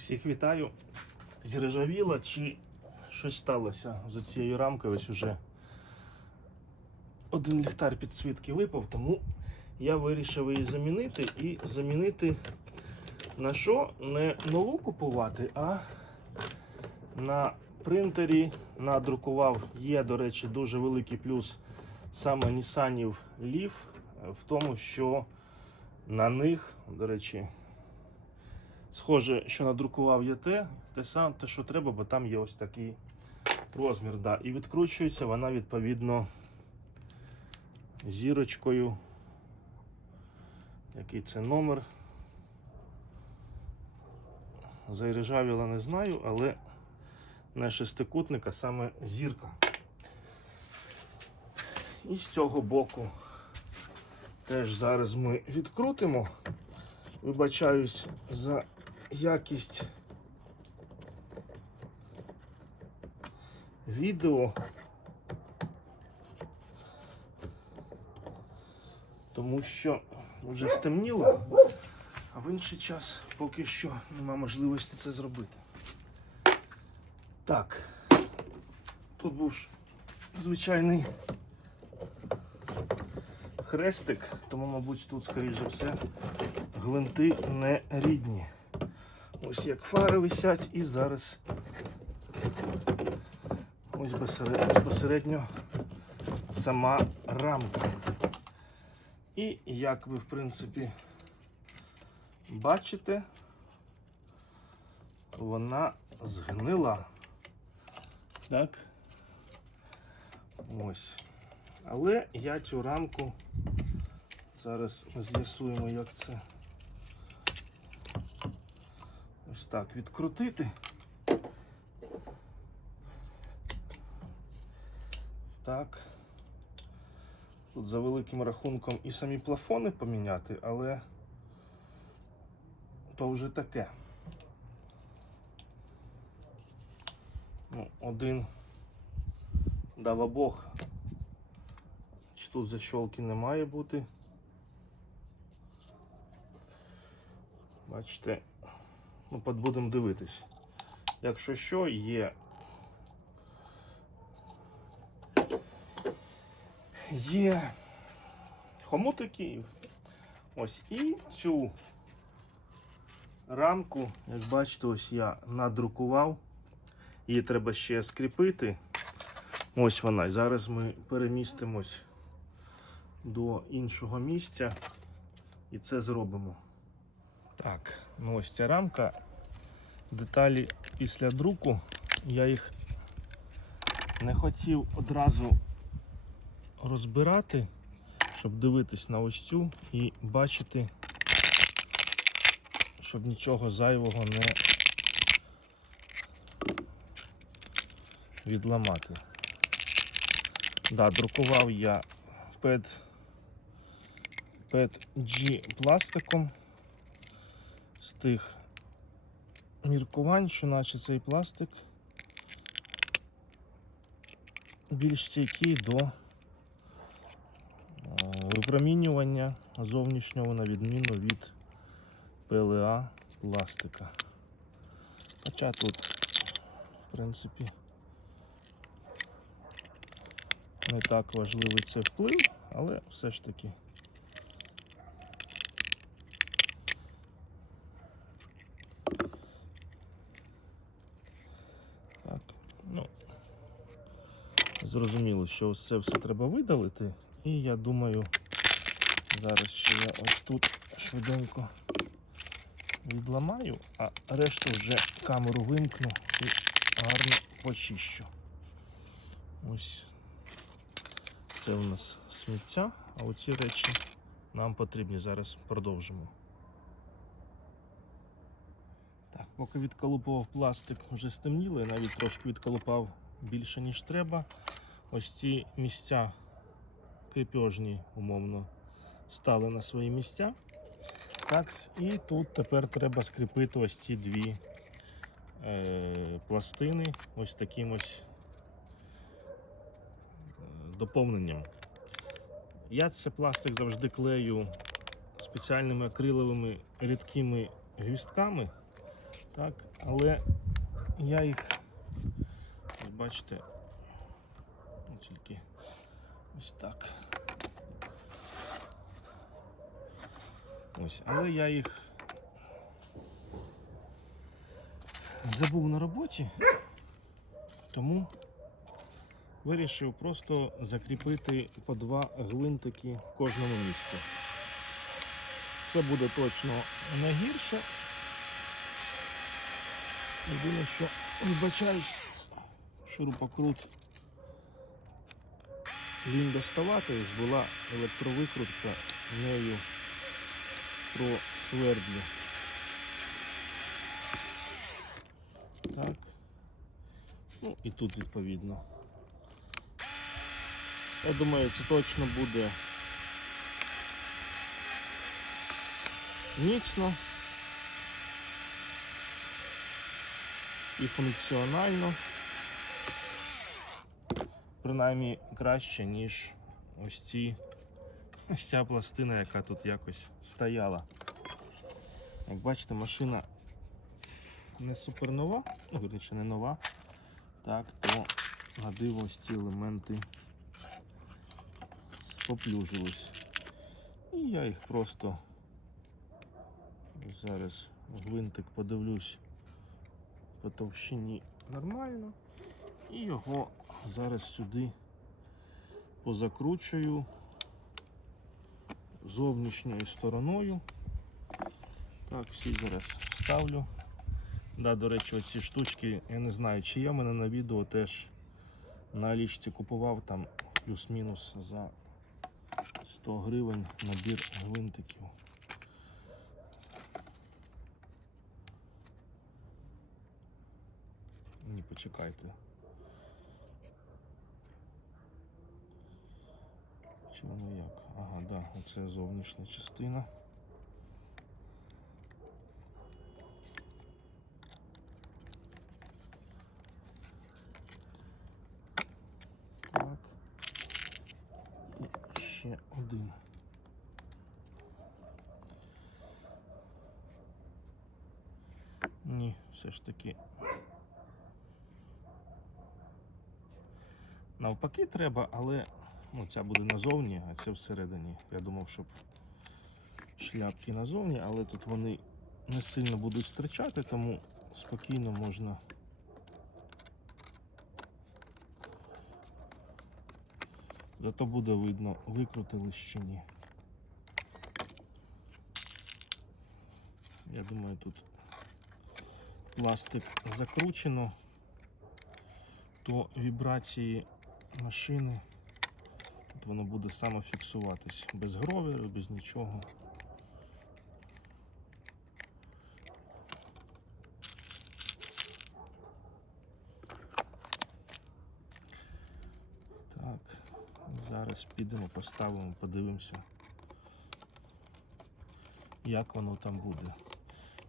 Всіх вітаю. Зіржавіла чи щось сталося з цією рамкою. Ось уже один ліхтар підсвітки випав, тому я вирішив її замінити і замінити на що? Не нову купувати, а на принтері надрукував. Є, до речі, дуже великий плюс саме Nissan Leaf в тому, що на них, до речі, Схоже, що надрукував я те, те саме, те, що треба, бо там є ось такий розмір. Да. І відкручується вона відповідно зірочкою. Який це номер? Заіржавіла не знаю, але не шестикутник, а саме зірка. І з цього боку теж зараз ми відкрутимо. Вибачаюсь за якість відео. Тому що вже стемніло, а в інший час поки що нема можливості це зробити. Так, тут був ж звичайний хрестик, тому, мабуть, тут, скоріш за все, гвинти не рідні. Ось як фари висять і зараз ось безпосередньо сама рамка. І як ви, в принципі, бачите, вона згнила. Так. Ось. Але я цю рамку зараз з'ясуємо, як це ось так відкрутити. Так. Тут за великим рахунком і самі плафони поміняти, але то вже таке. Ну, один дава Бог. Чи тут защолки не має бути. Бачите, ну, будемо дивитись. Якщо що, є. Є хомутики. Ось і цю рамку, як бачите, ось я надрукував. Її треба ще скріпити. Ось вона. І зараз ми перемістимось до іншого місця і це зробимо. Так, ну ось ця рамка. Деталі після друку. Я їх не хотів одразу розбирати, щоб дивитись на ось цю і бачити, щоб нічого зайвого не відламати. Да, друкував я пед PETG пластиком з тих міркувань, що наче цей пластик більш стійкий до е, випромінювання зовнішнього на відміну від ПЛА пластика. Хоча тут, в принципі, не так важливий це вплив, але все ж таки. Так, ну, зрозуміло, що ось це все треба видалити. І я думаю, зараз ще я ось тут швиденько відламаю, а решту вже камеру вимкну і гарно почищу. Ось це у нас сміття, а оці речі нам потрібні. Зараз продовжимо. Так, поки відколупував пластик, вже стемніло, я навіть трошки відколупав більше, ніж треба. Ось ці місця крепежні, умовно, стали на свої місця. Так, і тут тепер треба скріпити ось ці дві е, пластини ось таким ось е, доповненням. Я це пластик завжди клею спеціальними акриловими рідкими гвістками. Так, але я їх, бачите, тільки ось так. Ось, але я їх забув на роботі, тому вирішив просто закріпити по два гвинтики в кожному місці. Це буде точно не гірше. Єдине, що вибачаюсь, шурупокрут він доставати, була електровикрутка, нею просвердлю. Так. Ну і тут відповідно. Я думаю, це точно буде міцно і функціонально. Принаймні краще, ніж ось ці ось ця пластина, яка тут якось стояла. Як бачите, машина не супер нова, ну, вірніше не нова. Так, то на диво ось ці елементи споплюжились. І я їх просто зараз гвинтик подивлюсь по товщині нормально. І його зараз сюди позакручую зовнішньою стороною. Так, всі зараз ставлю. Да, до речі, оці штучки, я не знаю, чи в мене на відео теж на Алічці купував там плюс-мінус за 100 гривень набір гвинтиків. Ні, почекайте. Чи воно як? Ага, да, оце зовнішня частина. Так. І ще один. Ні, все ж таки. Навпаки треба, але ну, ця буде назовні, а це всередині. Я думав, щоб шляпки назовні, але тут вони не сильно будуть стирчати, тому спокійно можна. Зато буде видно, викрутили чи ні. Я думаю, тут пластик закручено, то вібрації машини тут воно буде самофіксуватись без гроверу, без нічого. Так, зараз підемо, поставимо, подивимося, як воно там буде.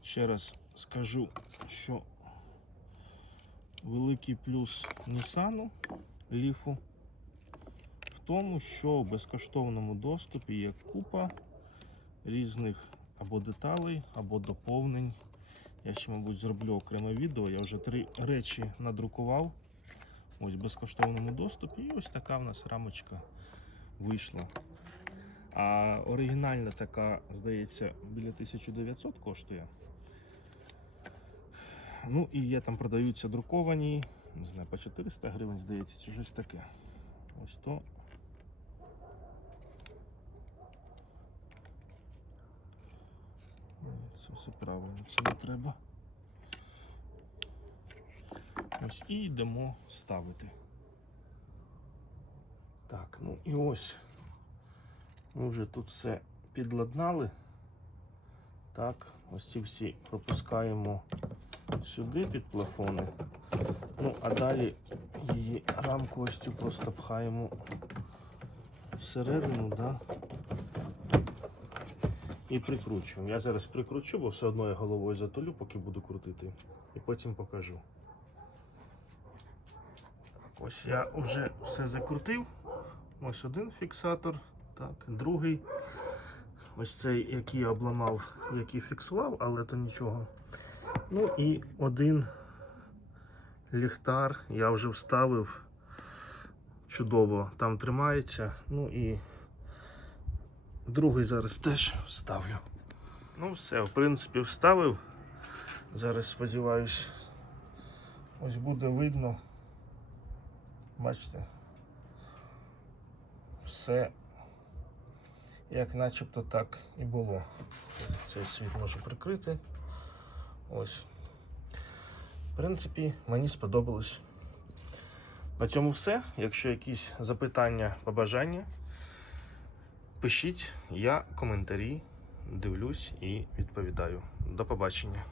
Ще раз скажу, що великий плюс Leaf в тому, що в безкоштовному доступі є купа різних або деталей, або доповнень. Я ще, мабуть, зроблю окреме відео. Я вже три речі надрукував. Ось в безкоштовному доступі. І ось така в нас рамочка вийшла. А оригінальна така, здається, біля 1900 коштує. Ну і є там продаються друковані, не знаю, по 400 гривень, здається, чи щось таке. Ось то. Ні, Це все правильно, це не треба. Ось і йдемо ставити. Так, ну і ось. Ми вже тут все підладнали. Так, ось ці всі пропускаємо сюди під плафони. Ну, а далі її рамку ось цю просто пхаємо всередину, да? І прикручуємо. Я зараз прикручу, бо все одно я головою затулю, поки буду крутити. І потім покажу. Ось я вже все закрутив. Ось один фіксатор, так, другий. Ось цей, який я обламав, який фіксував, але то нічого. Ну і один ліхтар я вже вставив. Чудово там тримається. Ну і другий зараз теж вставлю. Ну, все, в принципі, вставив. Зараз сподіваюсь, ось буде видно. Бачите, все як начебто так і було. Цей світ можу прикрити. Ось. В принципі, мені сподобалось. На цьому все. Якщо якісь запитання, побажання, пишіть, я коментарі дивлюсь і відповідаю. До побачення.